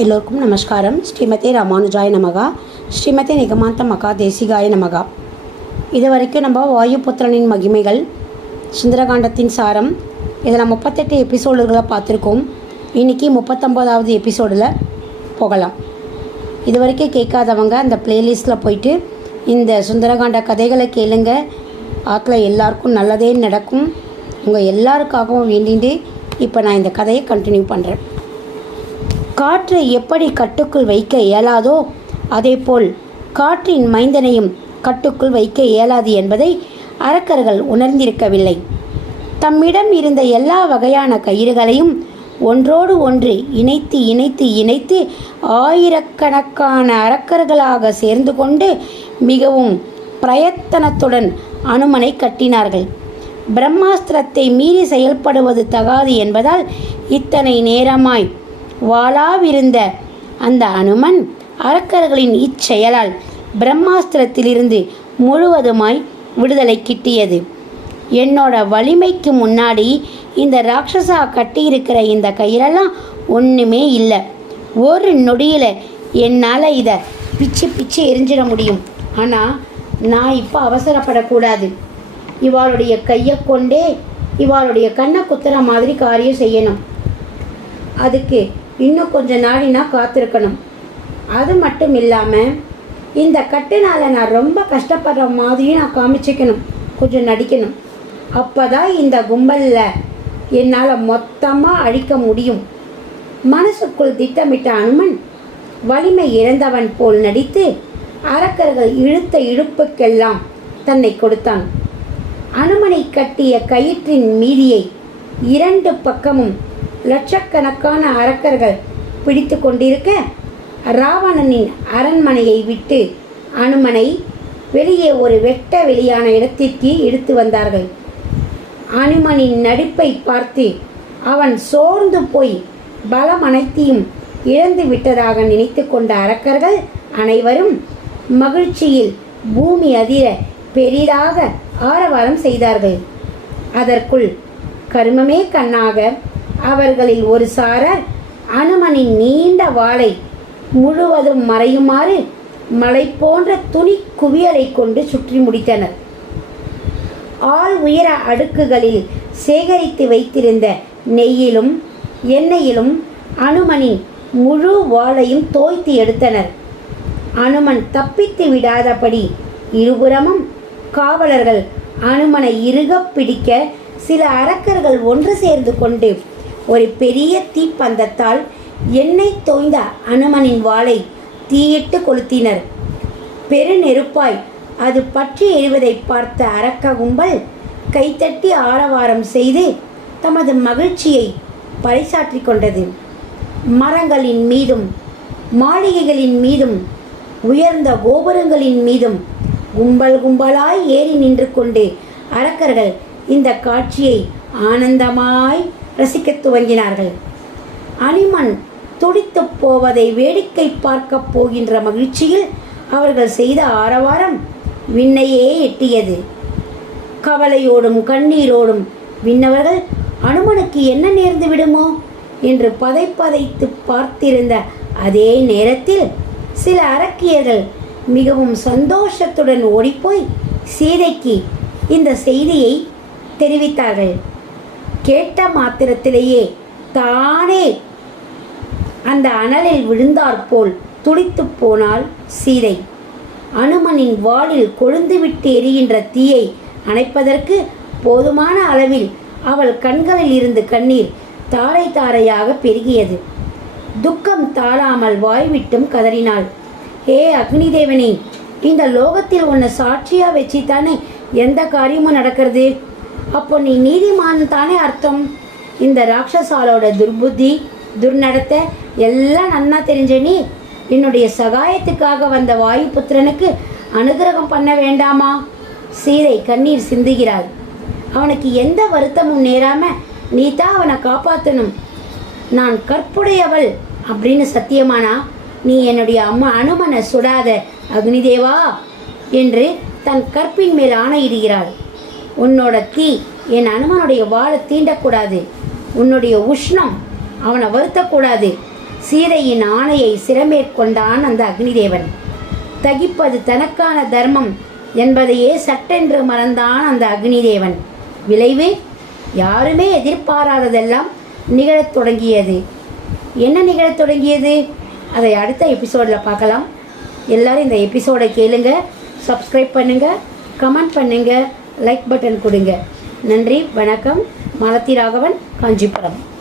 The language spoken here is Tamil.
எல்லோருக்கும் நமஸ்காரம். ஸ்ரீமதி ராமானுஜாய நமகா. ஸ்ரீமதி நிகமாந்த மகா தேசிகாய நமகா. இது வரைக்கும் நம்ம வாயுபுத்திரனின் மகிமைகள் சுந்தரகாண்டத்தின் சாரம் இதில் முப்பத்தெட்டு எபிசோடுகளை பார்த்துருக்கோம். இன்றைக்கி முப்பத்தொம்போதாவது எபிசோடில் போகலாம். இது வரைக்கும் கேட்காதவங்க அந்த பிளேலிஸ்ட்டில் போயிட்டு இந்த சுந்தரகாண்ட கதைகளை கேளுங்க. ஆற்றுல எல்லாருக்கும் நல்லதே நடக்கும். உங்கள் எல்லாருக்காகவும் வேண்டிட்டு இப்போ நான் இந்த கதையை கண்டினியூ பண்ணுறேன் காற்றை எப்படி கட்டுக்குள் வைக்க இயலாதோ அதேபோல் காற்றின் மைந்தனையும் கட்டுக்குள் வைக்க இயலாது என்பதை அரக்கர்கள் உணர்ந்திருக்கவில்லை. தம்மிடம் இருந்த எல்லா வகையான கயிறுகளையும் ஒன்றோடு ஒன்று இணைத்து இணைத்து இணைத்து ஆயிரக்கணக்கான அரக்கர்களாக சேர்ந்து கொண்டு மிகவும் பிரயத்தனத்துடன் அனுமனை கட்டினார்கள். பிரம்மாஸ்திரத்தை மீறி செயல்படுவது தகாது என்பதால் இத்தனை நேரமாய் வாளாவிருந்த அந்த அனுமன் அரக்கர்களின் இச்செயலால் பிரம்மாஸ்திரத்திலிருந்து முழுவதுமாய் விடுதலை கிட்டியது. என்னோட வலிமைக்கு முன்னாடி இந்த ராட்சசா கட்டியிருக்கிற இந்த கயிறெல்லாம் ஒன்றுமே இல்லை. ஒரு நொடியில் என்னால் இதை பிச்சு பிச்சு எரிஞ்சிட முடியும். ஆனால் நான் இப்போ அவசரப்படக்கூடாது. இவாளுடைய கையை கொண்டே இவாளுடைய கண்ணை குத்துற மாதிரி காரியம் செய்யணும். அதுக்கு இன்னும் கொஞ்ச நாடினா காத்திருக்கணும். அது மட்டும் இல்லாமல் இந்த கட்டினால நான் ரொம்ப கஷ்டப்படுற மாதிரியும் நான் காமிச்சிக்கணும். கொஞ்சம் நடிக்கணும். அப்போ தான் இந்த கும்பலில் என்னால் மொத்தமாக அழிக்க முடியும். மனசுக்குள் திட்டமிட்ட அனுமன் வலிமை இழந்தவன் போல் நடித்து அரக்கர்கள் இழுத்த இழுப்புக்கெல்லாம் தன்னை கொடுத்தான். அனுமனை கட்டிய கயிற்றின் மீதியை இரண்டு பக்கமும் லட்சக்கணக்கான அரக்கர்கள் பிடித்து கொண்டிருக்க ராவணனின் அரண்மனையை விட்டு அனுமனை வெளியே ஒரு வெட்ட வெளியான இடத்திற்கு எடுத்து வந்தார்கள். அனுமனின் நடிப்பை பார்த்து அவன் சோர்ந்து போய் பலம் அனைத்தையும் இழந்து விட்டதாக நினைத்து கொண்ட அரக்கர்கள் அனைவரும் மகிழ்ச்சியில் பூமி அதிர பெரிதாக ஆரவாரம் செய்தார்கள். அதற்குள் கருமமே கண்ணாக அவர்களில் ஒரு சாரர் அனுமனின் நீண்ட வாளை முழுவதும் மறையுமாறு மலை போன்ற துணி குவியலை கொண்டு சுற்றி முடித்தனர். ஆள் உயர அடுக்குகளில் சேகரித்து வைத்திருந்த நெய்யிலும் எண்ணெயிலும் அனுமனின் முழு வாளையும் தோய்த்து எடுத்தனர். அனுமன் தப்பித்து விடாதபடி இருபுறமும் காவலர்கள் அனுமனை இறுகப் பிடிக்க சில அரக்கர்கள் ஒன்று சேர்ந்து கொண்டு ஒரு பெரிய தீப்பந்தத்தால் எண்ணெய் தோய்ந்த அனுமனின் வாளை தீயிட்டு கொளுத்தினர். பெருநெருப்பாய் அது பற்றி எறிவதை பார்த்த அரக்க கும்பல் கைத்தட்டி ஆரவாரம் செய்து தமது மகிழ்ச்சியை பறைசாற்றி கொண்டது. மரங்களின் மீதும் மாளிகைகளின் மீதும் உயர்ந்த கோபுரங்களின் மீதும் கும்பல் கும்பலாய் ஏறி நின்று கொண்டு அரக்கர்கள் இந்த காட்சியை ஆனந்தமாய் ரசிக்கத் துவங்கினார்கள். அனிமன் துடித்துப் போவதை வேடிக்கை பார்க்க போகின்ற மகிழ்ச்சியில் அவர்கள் செய்த ஆரவாரம் விண்ணையே எட்டியது. கவலையோடும் கண்ணீரோடும் விண்ணவர்கள் அனுமனுக்கு என்ன நேர்ந்து விடுமோ? என்று பதைப்பதைத்து பார்த்திருந்த அதே நேரத்தில் சில அரக்கியர்கள் மிகவும் சந்தோஷத்துடன் ஓடிப்போய் சீதைக்கு இந்த செய்தியை தெரிவித்தார்கள். கேட்ட மாத்திரத்திலேயே தானே அந்த அனலில் விழுந்தாற்போல் துடித்து போனாள் சீதை. அனுமனின் வாளில் கொழுந்துவிட்டு எரிகின்ற தீயை அணைப்பதற்கு போதுமான அளவில் அவள் கண்களில் இருந்து கண்ணீர் தாரை தாரையாக பெருகியது. துக்கம் தாழாமல் வாய்விட்டும் கதறினாள். ஏ அக்னிதேவனே இந்த லோகத்தில் உன்னை வச்சு வச்சுத்தானே எந்த காரியமும் நடக்கிறது? அப்போ நீ நீதிமான் தானே அர்த்தம்? இந்த ராட்சசாலோட துர்புத்தி துர்நடத்தை எல்லாம் நன்னா தெரிஞ்ச நீ என்னுடைய சகாயத்துக்காக வந்த வாயு புத்திரனுக்கு அனுகிரகம் பண்ண வேண்டாமா? சீதை கண்ணீர் சிந்துகிறாள். அவனுக்கு எந்த வருத்தமும் நேராம நீ தான் அவனை காப்பாற்றணும் நான் கற்புடையவள் அப்படின்னு சத்தியமானா? நீ என்னுடைய அம்மா அனுமனை சுடாத அக்னிதேவா என்று தன் கற்பின் மேல் ஆணையிடுகிறாள். உன்னோட தீ என் அனுமனுடைய வாழை தீண்டக்கூடாது. உன்னுடைய உஷ்ணம் அவனை வருத்தக்கூடாது. சீதையின் ஆணையை சிறமேற்கொண்டான் அந்த அக்னிதேவன். தகிப்பது தனக்கான தர்மம் என்பதையே சட்டென்று மறந்தான் அந்த அக்னிதேவன். விளைவு? யாருமே எதிர்பாராததெல்லாம் நிகழத் தொடங்கியது. என்ன நிகழத் தொடங்கியது? அதை அடுத்த எபிசோடில் பார்க்கலாம். எல்லோரும் இந்த எபிசோடை கேளுங்க சப்ஸ்கிரைப் பண்ணுங்கள் கமெண்ட் பண்ணுங்கள் லைக் பட்டன் கொடுங்க. நன்றி வணக்கம். மலத்தி ராகவன் காஞ்சிபுரம்.